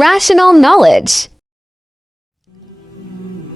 rational knowledge.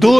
2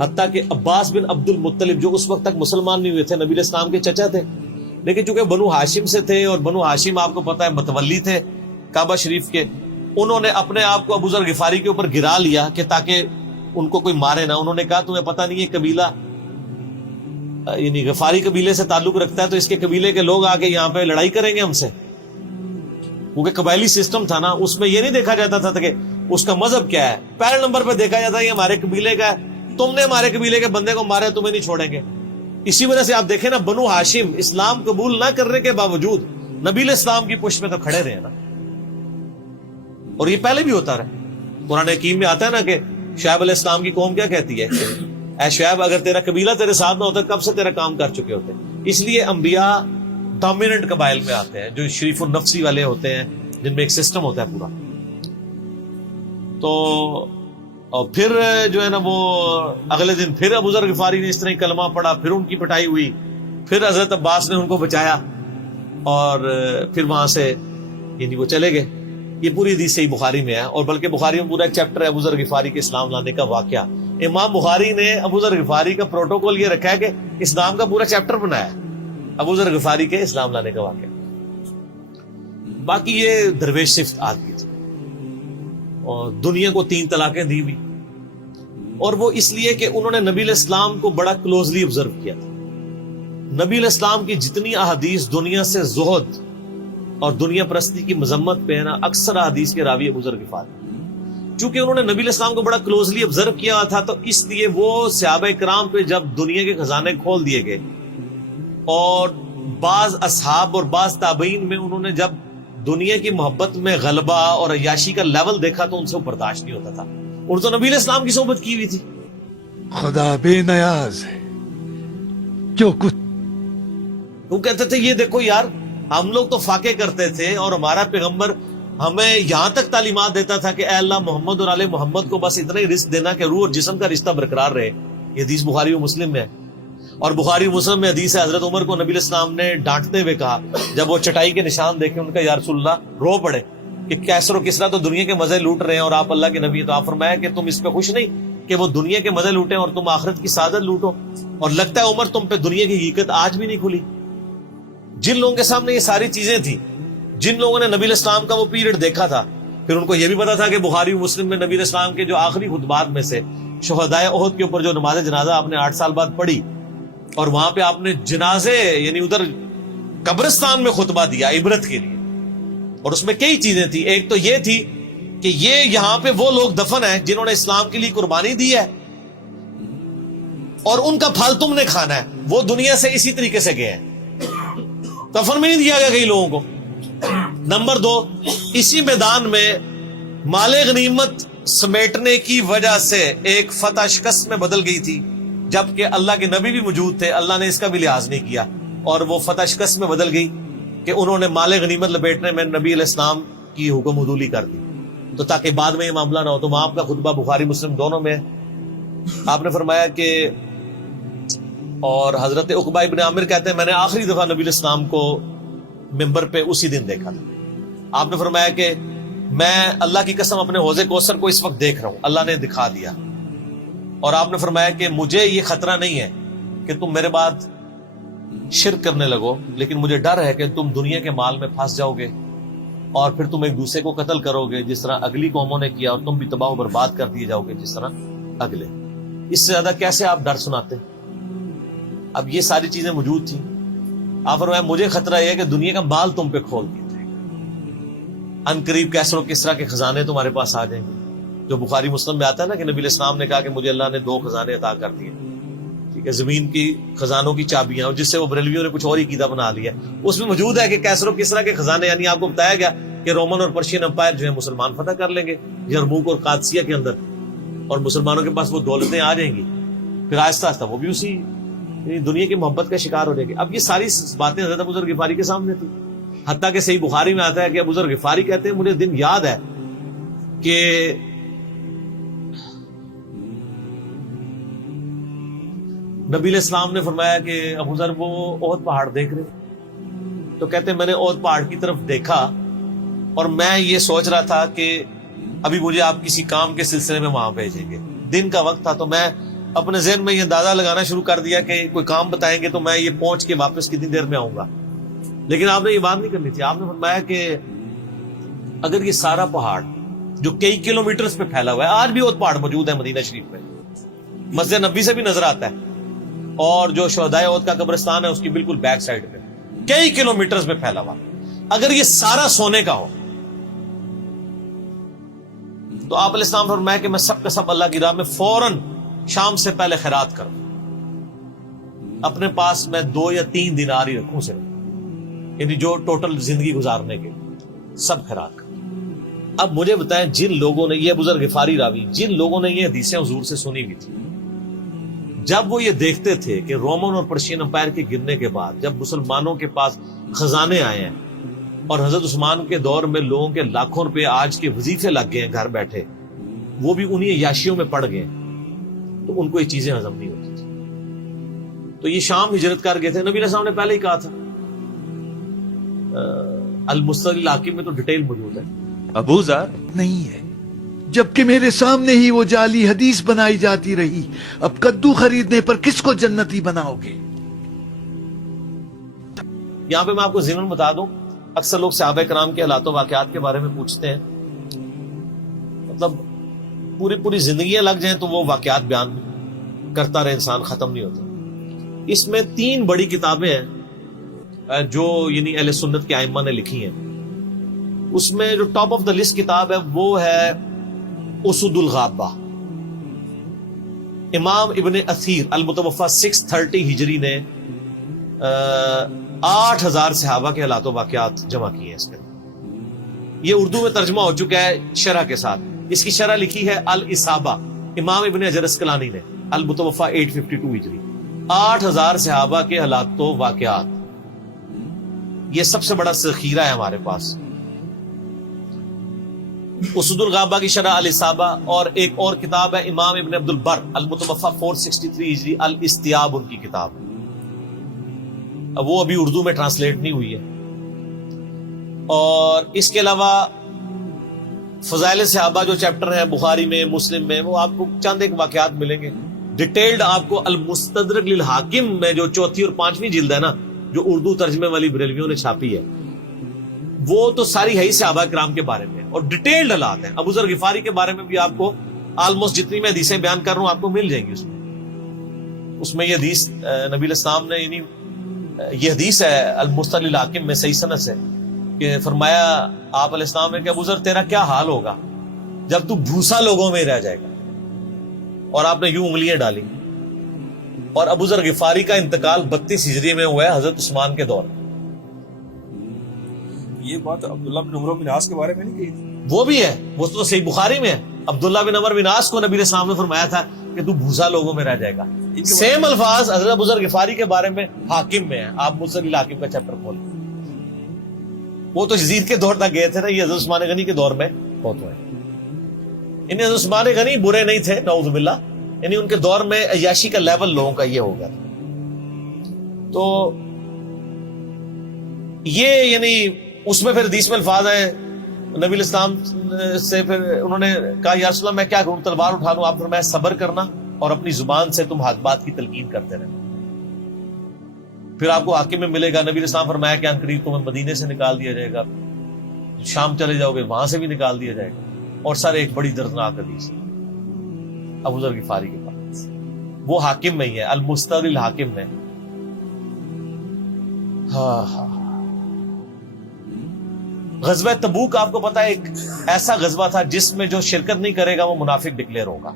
حتیٰ کہ عباس بن عبد المطلب جو اس وقت تک مسلمان نہیں ہوئے تھے، نبی علیہ السلام کے چچا تھے، لیکن چونکہ بنو ہاشم سے تھے اور بنو ہاشم آپ کو پتا ہے متولی تھے کعبہ شریف کے، انہوں نے اپنے آپ کو ابو ذر غفاری کے اوپر گرا لیا کہ تاکہ ان کو کوئی مارے نہ. انہوں نے کہا تمہیں پتہ نہیں ہے قبیلہ یعنی غفاری قبیلے سے تعلق رکھتا ہے تو اس کے قبیلے کے لوگ آ کے یہاں پہ لڑائی کریں گے ہم سے. کیونکہ قبائلی سسٹم تھا نا، اس میں یہ نہیں دیکھا جاتا تھا کہ اس کا مذہب کیا ہے، پہلے نمبر پہ دیکھا جاتا ہے یہ ہمارے قبیلے کا ہے، تم نے ہمارے قبیلے کے بندے کو مارا، تمہیں نہیں چھوڑیں گے. اسی وجہ سے آپ دیکھیں نا، بنو ہاشم اسلام قبول نہ کرنے کے باوجود نبی علیہ السلام کی پشت میں تو کھڑے رہے نا، اور یہ پہلے بھی ہوتا رہا. قرآن حکیم میں آتا ہے نا کہ شعیب علیہ السلام کی قوم کیا کہتی ہے، اے شعیب اگر تیرا قبیلہ تیرے ساتھ نہ ہوتا کب سے تیرا کام کر چکے ہوتے. اس لیے انبیاء ڈومیننٹ قبائل میں آتے ہیں جو شریف النفسی والے ہوتے ہیں، جن میں ایک سسٹم ہوتا ہے پورا. تو اور پھر جو ہے نا وہ اگلے دن پھر ابو ذر غفاری نے اس طرح کلمہ پڑھا، پھر ان کی پٹائی ہوئی، پھر حضرت عباس نے ان کو بچایا اور پھر وہاں سے یعنی وہ چلے گئے. یہ پوری حدیث صحیح بخاری میں ہے، اور بلکہ بخاری میں پورا ایک چیپٹر ہے ابو ذر غفاری کے اسلام لانے کا واقعہ. امام بخاری نے ابو ذر غفاری کا پروٹوکول یہ رکھا ہے کہ اسلام کا پورا چیپٹر بنایا ہے ابو ذر غفاری کے اسلام لانے کا واقعہ. باقی یہ درویش صفت آدمی تھے اور دنیا کو 3 طلاقیں دی بھی، اور وہ اس لیے کہ انہوں نے نبی علیہ السلام کو بڑا کلوزلی آبزرو کیا تھا. نبی علیہ السلام کی جتنی احادیث دنیا سے زہد اور دنیا پرستی کی مذمت پہ ہے نا، اکثر احادیث کے راوی ابو ذر غفاری. چونکہ انہوں نے نبی علیہ السلام کو بڑا کلوزلی آبزرو کیا تھا تو اس لیے وہ صحابہ کرام پہ جب دنیا کے خزانے کھول دیے گئے، اور بعض اصحاب اور بعض تابعین میں انہوں نے جب دنیا کی محبت میں غلبہ اور عیاشی کا لیول دیکھا تو ان سے برداشت نہیں ہوتا تھا. انہوں تو نبی علیہ السلام کی صحبت کی ہوئی تھی. خدا بے نیاز ہے، جو کچھ وہ کہتے تھے یہ دیکھو یار، ہم لوگ تو فاقے کرتے تھے اور ہمارا پیغمبر ہمیں یہاں تک تعلیمات دیتا تھا کہ اے اللہ محمد اور آل محمد کو بس اتنا ہی رزق دینا کہ روح اور جسم کا رشتہ برقرار رہے. یہ حدیث بخاری و مسلم میں ہے، اور بخاری و مسلم میں حدیث ہے حضرت عمر کو نبی علیہ السلام نے ڈانٹتے ہوئے کہا جب وہ چٹائی کے نشان دیکھے، ان کا یا رسول اللہ رو پڑے کہ کیسر و کسرا تو دنیا کے مزے لوٹ رہے ہیں اور آپ اللہ کے نبی. تو آپ فرمایا کہ تم اس پہ خوش نہیں کہ وہ دنیا کے مزے لوٹیں اور تم آخرت کی سعادت لوٹو؟ اور لگتا ہے عمر تم پہ دنیا کی حقیقت آج بھی نہیں کھلی. جن لوگوں کے سامنے یہ ساری چیزیں تھیں، جن لوگوں نے نبی علیہ السلام کا وہ پیریڈ دیکھا تھا، پھر ان کو یہ بھی پتا تھا کہ بخاری و مسلم میں نبی علیہ السلام کے جو آخری خطبات میں سے شہدائے احد کے اوپر جو نماز جنازہ آپ نے 8 سال بعد پڑھی، اور وہاں پہ آپ نے جنازے یعنی ادھر قبرستان میں خطبہ دیا عبرت کے لیے، اور اس میں کئی چیزیں تھی. ایک تو یہ تھی کہ یہ یہاں پہ وہ لوگ دفن ہیں جنہوں نے اسلام کے لیے قربانی دی ہے اور ان کا پھل تم نے کھانا ہے. وہ دنیا سے اسی طریقے سے گئے ہیں، کفن میں نہیں دیا گیا کئی لوگوں کو. نمبر 2، اسی میدان میں مال غنیمت سمیٹنے کی وجہ سے ایک فتح شکست میں بدل گئی تھی، جبکہ اللہ کے نبی بھی موجود تھے. اللہ نے اس کا بھی لحاظ نہیں کیا اور وہ فتح شکست میں بدل گئی کہ انہوں نے مال غنیمت لپیٹنے میں نبی علیہ السلام کی حکم عدولی کر دی، تو تاکہ بعد میں یہ معاملہ نہ ہو. تو آپ کا خطبہ بخاری مسلم دونوں میں آپ نے فرمایا کہ، اور حضرت عقبہ ابن عامر کہتے ہیں میں نے آخری دفعہ نبی علیہ السلام کو ممبر پہ اسی دن دیکھا تھا. آپ نے فرمایا کہ میں اللہ کی قسم اپنے حوض کوثر کو اس وقت دیکھ رہا ہوں، اللہ نے دکھا دیا. اور آپ نے فرمایا کہ مجھے یہ خطرہ نہیں ہے کہ تم میرے بعد شرک کرنے لگو، لیکن مجھے ڈر ہے کہ تم دنیا کے مال میں پھنس جاؤ گے اور پھر تم ایک دوسرے کو قتل کرو گے جس طرح اگلی قوموں نے کیا، اور تم بھی تباہ و برباد کر دیے جاؤ گے جس طرح اگلے. اس سے زیادہ کیسے آپ ڈر سناتے؟ اب یہ ساری چیزیں موجود تھیں. آپ فرمایا مجھے خطرہ یہ ہے کہ دنیا کا مال تم پہ کھول دیا جائے گا، ان قریب کیسر و کسرا کے خزانے تمہارے پاس آ جائیں گے. جو بخاری مسلم میں آتا ہے نا کہ نبی علیہ السلام نے کہا کہ مجھے اللہ نے 2 خزانے عطا کر دیے، ٹھیک ہے، زمین کی خزانوں کی چابیاں، اور جس سے وہ بریلویوں نے کچھ اور ہی قیدا بنا لیا. اس میں موجود ہے کہ کیسر و کسرا کے خزانے، یعنی آپ کو بتایا گیا کہ رومن اور پرشین امپائر جو ہے مسلمان فتح کر لیں گے یرموک اور قادسیہ کے اندر، اور مسلمانوں کے پاس وہ دولتیں آ جائیں گی. پھر آہستہ آہستہ وہ بھی اسی دنیا کی محبت کا شکار ہو جائے گی. اب یہ ساری باتیں حضرت ابو ذر غفاری کے سامنے تھی. حتیٰ کہ صحیح بخاری میں آتا ہے کہ ابو ذر غفاری کہتے ہیں مجھے دن یاد ہے کہ نبی علیہ السلام نے فرمایا کہ ابو ذر وہ احد پہاڑ دیکھ رہے، تو کہتے ہیں میں نے احد پہاڑ کی طرف دیکھا اور میں یہ سوچ رہا تھا کہ ابھی مجھے آپ کسی کام کے سلسلے میں وہاں بھیجیں گے. دن کا وقت تھا تو میں اپنے ذہن میں یہ اندازہ لگانا شروع کر دیا کہ کوئی کام بتائیں گے تو میں یہ پہنچ کے واپس کتنی دیر میں آؤں گا. لیکن آپ نے یہ بات نہیں کرنی تھی. آپ نے فرمایا کہ اگر یہ سارا پہاڑ جو کئی کلومیٹرز پہ پھیلا ہوا ہے، آج بھی وہ پہاڑ موجود ہے مدینہ شریف میں، مسجد نبی سے بھی نظر آتا ہے، اور جو شہدائے احد کا قبرستان ہے اس کی بالکل بیک سائڈ پہ کئی کلومیٹرز میں پھیلا ہوا، اگر یہ سارا سونے کا ہو تو آپ علیہ السلام فرمایا کہ میں سب کا سب اللہ کی راہ میں فوراً شام سے پہلے خیرات کروں، اپنے پاس میں 2 یا 3 دینار ہی رکھوں صرف، یعنی جو ٹوٹل زندگی گزارنے کے سب خیرات کروں. اب مجھے بتائیں، جن لوگوں نے، یہ بزرگ غفاری راوی، جن لوگوں نے یہ حدیثیں حضور سے سنی ہوئی تھی، جب وہ یہ دیکھتے تھے کہ رومن اور پرشین امپائر کے گرنے کے بعد جب مسلمانوں کے پاس خزانے آئے ہیں اور حضرت عثمان کے دور میں لوگوں کے لاکھوں روپے آج کے وظیفے لگ گئے ہیں گھر بیٹھے، وہ بھی انہی عیاشیوں میں پڑ گئے، تو ان کو یہ چیزیں ہضم نہیں ہوتی تھی. تو یہ شام ہجرت کر گئے تھے. نبی علیہ السلام نے پہلے ہی کہا تھا، المستدرک الحاکم میں تو ڈیٹیل موجود ہے. ابو ذر نہیں ہے، جبکہ میرے سامنے ہی وہ جعلی حدیث بنائی جاتی رہی. اب کدو خریدنے پر کس کو جنتی بناؤ گے؟ یہاں پہ میں آپ کو ضمن بتا دوں، اکثر لوگ صحابہ کرام کے حالات و واقعات کے بارے میں پوچھتے ہیں، مطلب پوری زندگیاں لگ جائیں تو وہ واقعات بیان کرتا رہے انسان، ختم نہیں ہوتا. اس میں 3 بڑی کتابیں ہیں جو یعنی اہل سنت کے ائمہ نے لکھی ہیں. اس میں جو ٹاپ آف دا لسٹ کتاب ہے وہ ہے اسد الغابہ. امام ابن اثیر المتوفا 630 ہجری نے 8000 صحابہ کے حالات و واقعات جمع کیے ہیں اس کے اندر. یہ اردو میں ترجمہ ہو چکا ہے شرح کے ساتھ. اس کی شرح لکھی ہے الاصابہ امام ابن حجر اسقلانی نے، المتوفا 852 ہجری. 8000 صحابہ کے حالات و واقعات، یہ سب سے بڑا ذخیرہ ہے ہمارے پاس. اسد الغابہ کی شرح الاصابہ، اور ایک اور کتاب ہے امام ابن عبد البر المتوفا 463 ہجری الاستیاب، ان کی کتاب. اب وہ ابھی اردو میں ٹرانسلیٹ نہیں ہوئی ہے. اور اس کے علاوہ فضائل صحابہ جو چیپٹر ہے بخاری میں، مسلم میں، وہ آپ کو چند ایک واقعات ملیں گے. ڈیٹیلڈ آپ کو المستدرک للحاکم میں جو 4تھی اور 5ویں جلد ہے نا، جو اردو ترجمے والی بریلویوں نے چھاپی ہے، وہ تو ساری ہے ہی صحابہ کرام کے بارے میں، اور ڈیٹیلڈ حالات ہیں. ابو ذر غفاری کے بارے میں بھی آپ کو آلموسٹ جتنی میں حدیثیں بیان کر رہا ہوں آپ کو مل جائیں گی. اس میں یہ حدیث نبی علیہ السلام نے، یعنی یہ حدیث ہے المستدرک للحاکم میں صحیح سند سے، کہ فرمایا آپ علیہ السلام نے کہ ابو ذر تیرا کیا حال ہوگا جب تو بھوسا لوگوں میں رہ جائے گا. اور آپ نے یوں انگلیاں ڈالی. اور ابو ذر غفاری کا انتقال 32 ہجری میں ہوا ہے حضرت عثمان کے دور میں. یہ بات عبداللہ بن عمر بن عاص کے بارے میں نہیں کہی تھی؟ وہ بھی ہے، وہ تو صحیح بخاری میں ہے. عبداللہ بن عمر بن عاص کو نبی علیہ السلام نے فرمایا تھا کہ تو بھوسا لوگوں میں رہ جائے گا. سیم الفاظ حضرت ابو ذر غفاری کے بارے میں حاکم میں ہے. آپ مستدرک الحاکم کا چیپٹر کھولیں. وہ تو یزید کے دور تک گئے تھے نا، یہ حضرت عثمان غنی کے دور میں بہت ہوئے. یعنی حضرت عثمان غنی برے نہیں تھے نعوذ باللہ، یعنی ان کے دور میں عیاشی کا لیول لوگوں کا یہ ہو گیا تھا. تو یہ یعنی اس میں پھر حدیث میں الفاظ ہیں نبی علیہ السلام سے، پھر انہوں نے کہا یا رسول اللہ میں کیا کروں، تلوار اٹھا لوں؟ آپ فرمایا صبر کرنا اور اپنی زبان سے تم حق بات کی تلقین کرتے رہنا، پھر آپ کو حاکم میں ملے گا. نبی علیہ السلام فرمایا کہ ان قریب تمہیں مدینے سے نکال دیا جائے گا، شام چلے جاؤ گے وہاں سے بھی نکال دیا جائے گا. اور سارے ایک بڑی دردناک حدیث ابو ذر غفاری کے پاس، وہ حاکم میں ہی ہے، المستدرک الحاکم میں. غزوہ تبوک آپ کو پتا ہے ایک ایسا غزوہ تھا جس میں جو شرکت نہیں کرے گا وہ منافق ڈکلیئر ہوگا.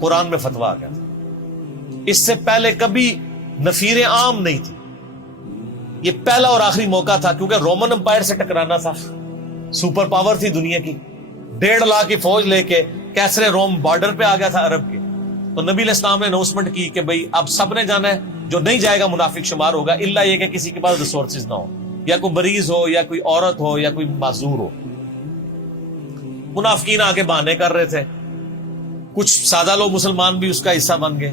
قرآن میں فتویٰ آ گیا تھا. اس سے پہلے کبھی نفیر عام نہیں تھی. یہ پہلا اور آخری موقع تھا، کیونکہ رومن امپائر سے ٹکرانا تھا، سپر پاور تھی دنیا کی. 1.5 لاکھ کی فوج لے کے کیسرے روم بارڈر پہ آ گیا تھا عرب کے. تو نبی علیہ السلام نے اناؤنسمنٹ کی کہ بھئی اب سب نے جانا ہے، جو نہیں جائے گا منافق شمار ہوگا، الا یہ کہ کسی کے پاس ریسورسز نہ ہو، یا کوئی مریض ہو، یا کوئی عورت ہو، یا کوئی معذور ہو. منافقین آگے بہانے کر رہے تھے. کچھ سادہ لوگ مسلمان بھی اس کا حصہ بن گئے.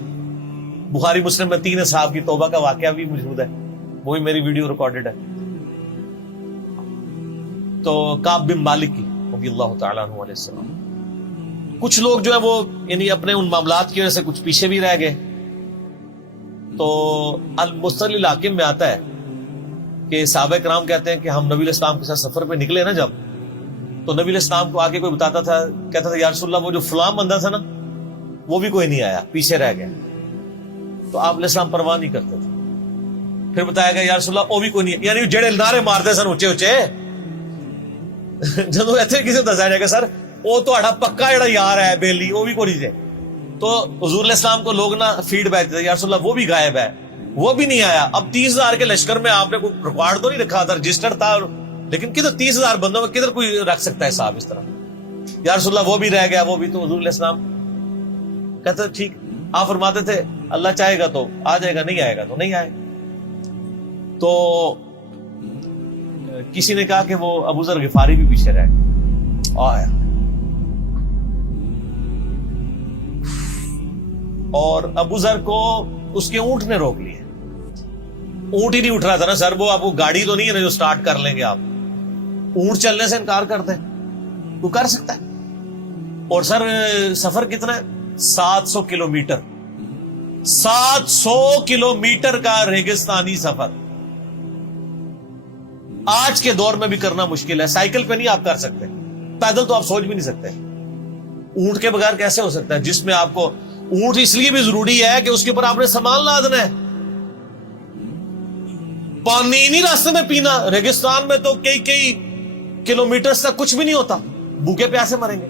بخاری مسلم میں 3 اصحاب کی توبہ کا واقعہ بھی موجود ہے، وہی میری ویڈیو ریکارڈڈ ہے. تو کعب بن مالک کی رضی اللہ تعالیٰ عنہ علیہ السلام، کچھ لوگ جو ہے وہ یعنی اپنے ان معاملات کی وجہ سے کچھ پیچھے بھی رہ گئے. تو المستقل الحاکم میں آتا ہے کہ صحابہ کرام کہتے ہیں کہ ہم نبی علیہ السلام کے ساتھ سفر پہ نکلے نا جب, تو نبی علیہ السلام کو آگے کوئی بتاتا تھا, کہتا تھا یا رسول اللہ وہ جو فلاں بندہ تھا نا وہ بھی کوئی نہیں آیا, پیچھے رہ گیا. تو آپ علیہ السلام پرواہ نہیں کرتے تھے. پھر بتایا گیا یا رسول اللہ وہ بھی کوئی نہیں, یعنی جڑے نعرے مارتے سن اچے اچے جدو ایتھے کسی کو دسایا جائے گا سر وہ تو پکا جڑا یار ہے بیلی وہ بھی کوئی نہیں جائے, تو حضور علیہ السلام کو لوگ نا فیڈ بیک دیتے یا رسول اللہ وہ بھی غائب ہے, وہ بھی نہیں آیا. اب 30,000 کے لشکر میں آپ نے کوئی ریکارڈ تو نہیں رکھا تھا, رجسٹر تھا, لیکن کدھر 30,000 بندوں میں کدھر کوئی رکھ سکتا ہے صاحب اس طرح. یا رسول اللہ وہ بھی رہ گیا, وہ بھی. تو حضور علیہ السلام کہتے ٹھیک, آپ فرماتے تھے اللہ چاہے گا تو آ جائے گا, نہیں آئے گا تو نہیں آئے. تو کسی نے کہا کہ وہ ابو ذر غفاری بھی پیچھے رہ گیا, آیا اور ابو ذر کو اس کے اونٹ نے روک لیا. اونٹ ہی نہیں اٹھ رہا تھا نا سر, وہ آپ کو گاڑی تو نہیں ہے نا جو سٹارٹ کر لیں گے آپ, اونٹ چلنے سے انکار کرتے ہیں, تو کر سکتا ہے. اور سر سفر کتنا ہے, 700 کلومیٹر, 700 کلومیٹر کا ریگستانی سفر آج کے دور میں بھی کرنا مشکل ہے. سائیکل پہ نہیں آپ کر سکتے, پیدل تو آپ سوچ بھی نہیں سکتے, اونٹ کے بغیر کیسے ہو سکتا ہے, جس میں آپ کو اونٹ اس لیے بھی ضروری ہے کہ اس کے اوپر آپ نے سامان لادنا ہے, پانی نہیں راستے میں پینا. ریگستان میں تو کئی کلومیٹر تک کچھ بھی نہیں ہوتا, بھوکے پیاسے مریں گے.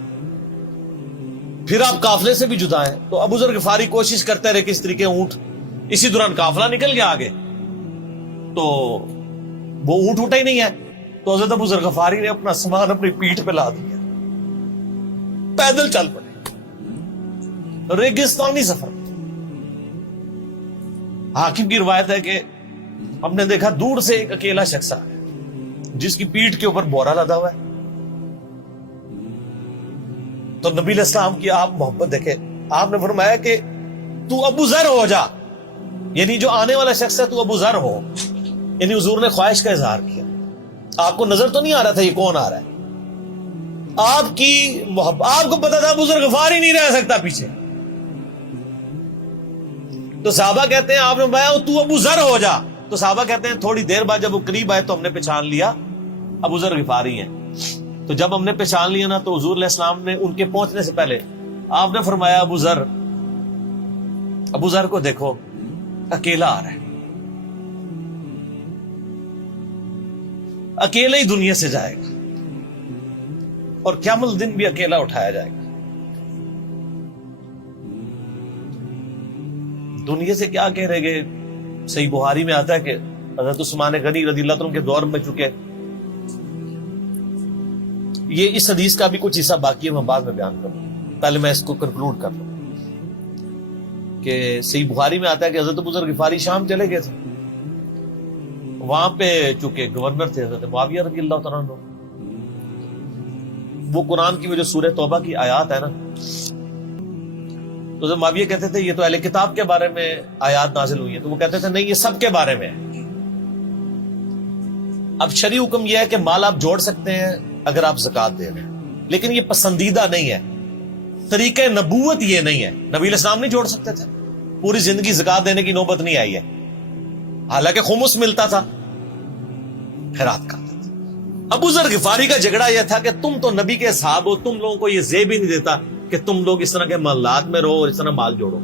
پھر آپ قافلے سے بھی جدا ہیں. تو ابو ذر غفاری کوشش کرتے رہے کس طریقے اونٹ, اسی دوران قافلہ نکل گیا آگے, تو وہ اونٹ اٹھا ہی نہیں ہے. تو حضرت ابو ذر غفاری نے اپنا سامان اپنی پیٹھ پہ لا دیا, پیدل چل پڑے ریگستانی سفر. حاکم کی روایت ہے کہ ہم نے دیکھا دور سے ایک اکیلا شخص آ جس کی پیٹھ کے اوپر بورا لدا ہوا ہے. تو نبی علیہ السلام کی آپ محبت دیکھے, آپ نے فرمایا کہ تو ابو ذر ہو جا, یعنی جو آنے والا شخص ہے تو ابو ذر ہو. یعنی حضور نے خواہش کا اظہار کیا. آپ کو نظر تو نہیں آ رہا تھا یہ کون آ رہا ہے, آپ کی محبت, آپ کو پتا تھا ابو ذر غفاری نہیں رہ سکتا پیچھے. تو صحابہ کہتے ہیں آپ نے فرمایا تو ابو ذر ہو جا. تو صحابہ کہتے ہیں تھوڑی دیر بعد جب وہ قریب آئے تو ہم نے پہچان لیا ابو ذر غفاری ہیں. تو جب ہم نے پہچان لیا نا تو حضور علیہ السلام نے ان کے پہنچنے سے پہلے آپ نے فرمایا ابو ذر کو دیکھو اکیلا آ رہا ہے, اکیلے ہی دنیا سے جائے گا اور قیامت دن بھی اکیلا اٹھایا جائے گا. دنیا سے کیا کہہ رہے گے. صحیح بخاری میں آتا ہے کہ حضرت عثمان غنی رضی اللہ عنہ کے دور میں چکے, یہ اس حدیث کا بھی کچھ حصہ باقی ہے, میں بعد میں بیان کروں, پہلے میں اس کو کنکلوڈ کر لوں. کہ صحیح بخاری میں آتا ہے کہ حضرت ابو ذر غفاری شام چلے گئے تھے, وہاں پہ چونکہ گورنر تھے حضرت معاویہ رضی اللہ تعالیٰ عنہ. وہ قرآن کی وہ جو سورہ توبہ کی آیات ہے نا, تو حضرت معاویہ کہتے تھے یہ تو اہل کتاب کے بارے میں آیات نازل ہوئی ہیں, تو وہ کہتے تھے نہیں یہ سب کے بارے میں ہے. اب شرعی حکم یہ ہے کہ مال آپ جوڑ سکتے ہیں اگر آپ زکات دے رہے ہیں, لیکن یہ پسندیدہ نہیں ہے, طریقہ نبوت یہ نہیں ہے. نبی علیہ السلام نہیں جوڑ سکتے تھے, پوری زندگی زکات دینے کی نوبت نہیں آئی ہے, حالانکہ خمس ملتا تھا, خیرات کرتے تھے. ابو ذر غفاری کا جھگڑا یہ تھا کہ تم تو نبی کے صحاب ہو, تم لوگوں کو یہ زیب ہی نہیں دیتا کہ تم لوگ اس طرح کے معاملات میں رہو اور اس طرح مال جوڑو.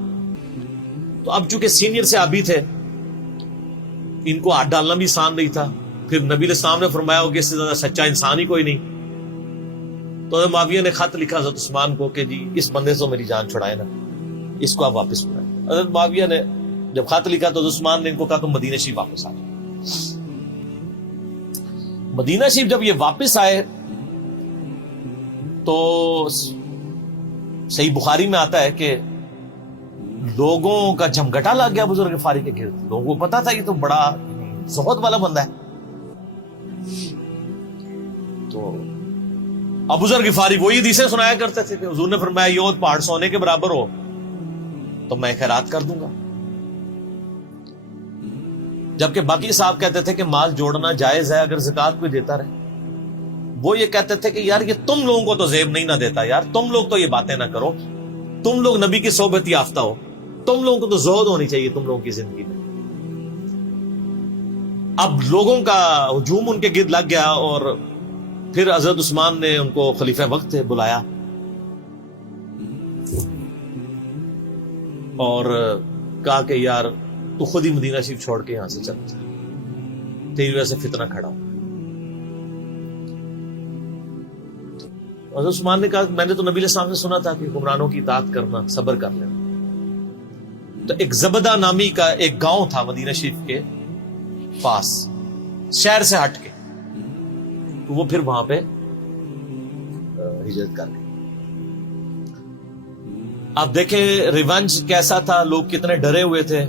تو اب چونکہ سینئر سے ابھی تھے, ان کو ہاتھ ڈالنا بھی آسان نہیں تھا. پھر نبی علیہ السلام نے فرمایا ہو کہ اس سے زیادہ سچا انسان ہی کوئی نہیں. تو حضرت معاویہ نے خط لکھا حضرت عثمان کو کہ جی اس بندے سے میری جان چھڑائے نا, اس کو آپ واپس بلائیں. حضرت معاویہ نے جب خط لکھا تو حضرت عثمان نے ان کو کہا تم مدینہ شریف واپس آ جاؤ. مدینہ شریف جب یہ واپس آئے تو صحیح بخاری میں آتا ہے کہ لوگوں کا جمگٹا لگ گیا ابو ذر غفاری کے گرد. لوگوں کو پتا تھا یہ تو بڑا زہد والا بندہ ہے. تو ابو ذر غفاری وہی حدیثیں سنایا کرتے تھے کہ حضور نے فرمایا یہ پہاڑ سونے کے برابر ہو تو میں خیرات کر دوں گا. جبکہ باقی صاحب کہتے تھے کہ مال جوڑنا جائز ہے اگر زکات کوئی دیتا رہے. وہ یہ کہتے تھے کہ یار یہ تم لوگوں کو تو زیب نہیں نہ دیتا یار, تم لوگ تو یہ باتیں نہ کرو, تم لوگ نبی کی صحبت یافتہ ہو, تم لوگوں کو تو زہد ہونی چاہیے تم لوگوں کی زندگی میں. اب لوگوں کا ہجوم ان کے گرد لگ گیا اور پھر حضرت عثمان نے ان کو خلیفہ وقت بلایا اور کہا کہ یار تو خود ہی مدینہ شریف چھوڑ کے یہاں سے چل جا, تیری وجہ سے فتنہ کھڑا ہو. حضرت عثمان نے کہا میں نے تو نبی علیہ السلام سے سنا تھا کہ حکمرانوں کی اطاعت کرنا, صبر کر لینا. تو ایک زبدہ نامی کا ایک گاؤں تھا مدینہ شریف کے پاس, شہر سے ہٹ کے, تو وہ پھر وہاں پہ ہجرت کر گئے. آپ دیکھیں ریونج کیسا تھا, لوگ کتنے ڈرے ہوئے تھے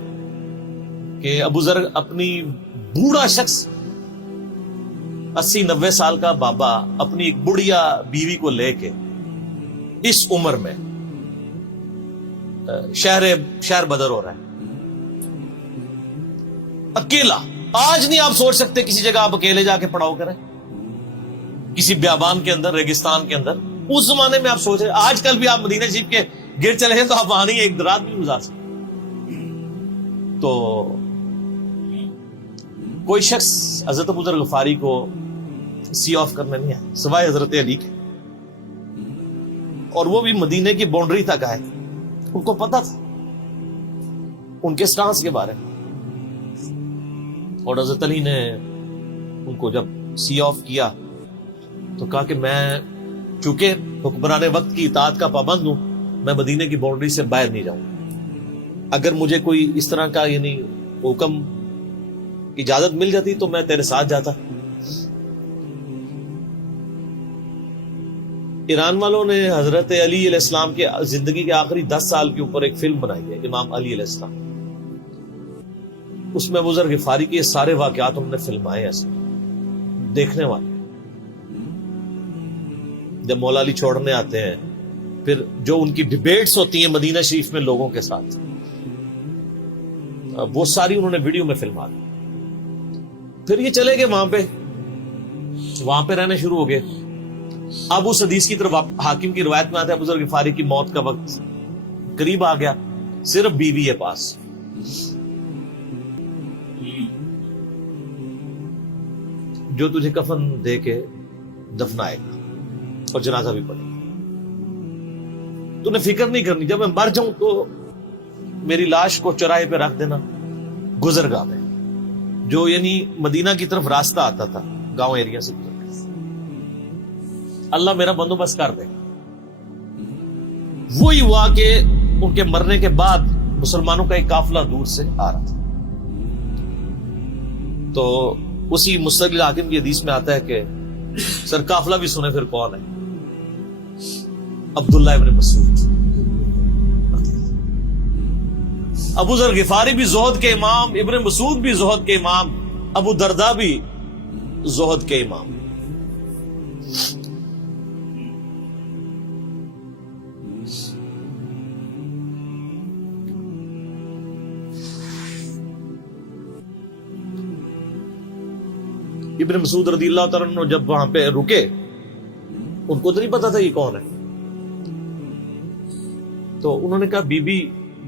کہ ابو ذر اپنی بوڑھا شخص 80-90 سال کا بابا اپنی ایک بڑھیا بیوی کو لے کے اس عمر میں شہر بدر ہو رہا ہے اکیلا. آج نہیں آپ سوچ سکتے کسی جگہ آپ اکیلے جا کے پڑاؤ کریں, کسی بیابان کے اندر, ریگستان کے اندر. اس زمانے میں آپ سوچ رہے, آج کل بھی آپ مدینہ شریف کے گر چلے ہیں تو آپ وہاں نہیں ایک رات بھی گزار سکتے. تو کوئی شخص حضرت ابو ذر غفاری کو سی آف کرنے نہیں آیا سوائے حضرت علی کے, اور وہ بھی مدینے کی باؤنڈری تک آئے. ان کو پتا تھا ان کے سٹانس کے بارے میں, اور حضرت علی نے ان کو جب سی آف کیا تو کہا کہ میں چونکہ حکمران وقت کی اطاعت کا پابند ہوں, میں مدینے کی باؤنڈری سے باہر نہیں جاؤں. اگر مجھے کوئی اس طرح کا یعنی حکم اجازت مل جاتی تو میں تیرے ساتھ جاتا. ایران والوں نے حضرت علی علیہ السلام کے زندگی کے آخری 10 سال کے اوپر ایک فلم بنائی ہے, امام علی علیہ السلام. اس میں ابو ذر غفاری کے سارے واقعات انہوں نے فلمائے ایسے دیکھنے والے. جب مولا علی چھوڑنے آتے ہیں, پھر جو ان کی ڈیبیٹس ہوتی ہیں مدینہ شریف میں لوگوں کے ساتھ, وہ ساری انہوں نے ویڈیو میں فلما دی. پھر یہ چلے گئے وہاں پہ رہنے شروع ہو گئے. اب اس حدیث کی طرف حاکم کی روایت میں آتا ہے ابو ذر غفاری کی موت کا وقت قریب آ گیا, صرف بیوی ہے پاس. جو تجھے کفن دے کے دفنائے گا اور جنازہ بھی پڑے گا, تو نے فکر نہیں کرنی, جب میں مر جاؤں تو میری لاش کو چوراہے پہ رکھ دینا گزرگاہ میں, جو یعنی مدینہ کی طرف راستہ آتا تھا گاؤں ایریا سے. اللہ میرا بندوبست کر دے. وہی ہوا کہ ان کے مرنے کے بعد مسلمانوں کا ایک قافلہ دور سے آ رہا تھا. تو اسی مستقل حاکم کی حدیث میں آتا ہے کہ سر قافلہ بھی سنے پھر کون ہے, عبداللہ ابن مسعود. ابو ذر غفاری بھی زہد کے امام, ابن مسعود بھی زہد کے امام, ابو درداء بھی زہد کے امام. ابن مسعود رضی اللہ تعالیٰ عنہ جب وہاں پہ رکے, ان کو تو نہیں پتا تھا یہ کون ہے, تو انہوں نے کہا بی بی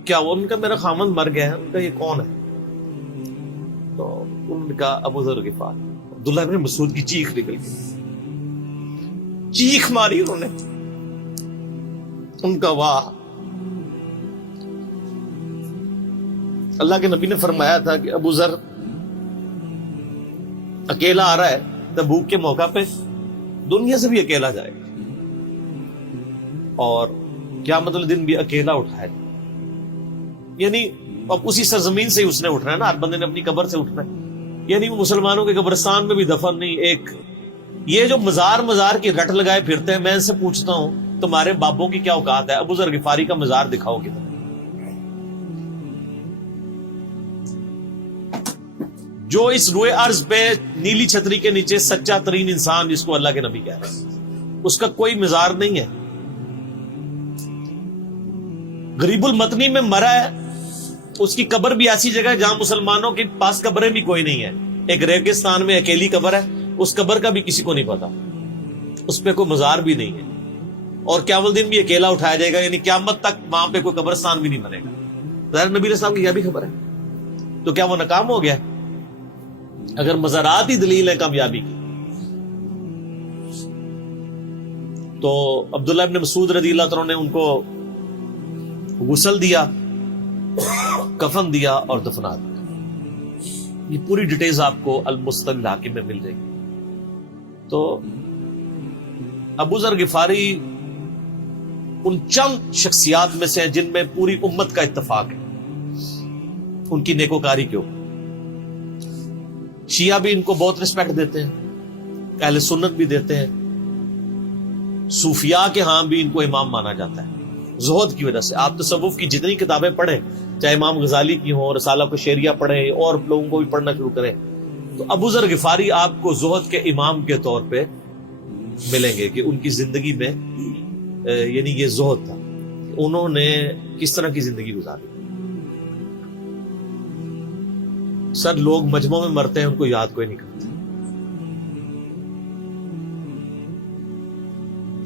کیا وہ؟ ان کا میرا خامند مر گیا ہے. ان کا یہ کون ہے؟ تو انہوں نے کہا ابو ذر غفاری. عبداللہ ابن مسعود کی چیخ نکل گئی, چیخ ماری انہوں نے. ان کا واہ. اللہ کے نبی نے فرمایا تھا کہ ابو ذر اکیلا آ رہا ہے تبوک کے موقع پہ, دنیا سے بھی اکیلا جائے گا, اور قیامت دن بھی اکیلا اٹھائے گا. یعنی اب اسی سرزمین سے ہی اس نے اٹھنا ہے نا, ہر بندے نے اپنی قبر سے اٹھنا ہے. یعنی وہ مسلمانوں کے قبرستان میں بھی دفن نہیں. ایک یہ جو مزار کی رٹ لگائے پھرتے ہیں, میں ان سے پوچھتا ہوں تمہارے بابوں کی کیا اوقات ہے؟ ابو ذر غفاری کا مزار دکھاؤ کدھر. جو اس روئے ارض پہ نیلی چھتری کے نیچے سچا ترین انسان جس کو اللہ کے نبی کہہ رہے ہیں, اس کا کوئی مزار نہیں ہے. غریب المتنی میں مرا ہے, اس کی قبر بھی ایسی جگہ ہے جہاں مسلمانوں کے پاس قبریں بھی کوئی نہیں ہے. ایک ریگستان میں اکیلی قبر ہے, اس قبر کا بھی کسی کو نہیں پتا. اس پہ کوئی مزار بھی نہیں ہے، اور قیامت دن بھی اکیلا اٹھایا جائے گا، یعنی قیامت تک وہاں پہ کوئی قبرستان بھی نہیں بنے گا۔ ظاہر نبی علیہ السلام کی یہ بھی خبر ہے، تو کیا وہ ناکام ہو گیا؟ اگر مزارات ہی دلیل ہے کامیابی کی، تو عبداللہ ابن مسعود رضی اللہ عنہ نے ان کو غسل دیا، کفن دیا اور دفنا دیا۔ یہ پوری ڈیٹیلز آپ کو المستدرک الحاکم میں مل جائے گی۔ تو ابو ذر غفاری ان چند شخصیات میں سے ہیں جن میں پوری امت کا اتفاق ہے ان کی نیکوکاری کے اوپر۔ شیعہ بھی ان کو بہت رسپیکٹ دیتے ہیں، اہل سنت بھی دیتے ہیں، صوفیاء کے ہاں بھی ان کو امام مانا جاتا ہے زہد کی وجہ سے۔ آپ تصوف کی جتنی کتابیں پڑھیں، چاہے امام غزالی کی ہوں، رسالہ کو شیریہ پڑھیں، اور لوگوں کو بھی پڑھنا شروع کریں، تو ابو ذر غفاری آپ کو زہد کے امام کے طور پہ ملیں گے کہ ان کی زندگی میں یعنی یہ زہد تھا، انہوں نے کس طرح کی زندگی گزاری۔ سر لوگ مجمع میں مرتے ہیں، ان کو یاد کوئی نہیں کرتا،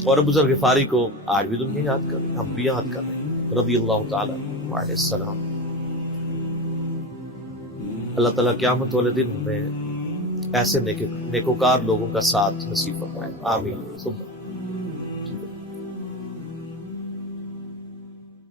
اور ابو ذر غفاری کو آج بھی دنیا یاد کر رہے ہیں، ہم بھی یاد کر رہے ہیں رضی اللہ تعالی علیہ السلام۔ اللہ تعالیٰ قیامت والے دن ہمیں ایسے نیکوکار لوگوں کا ساتھ نصیب فرمائے، آمین۔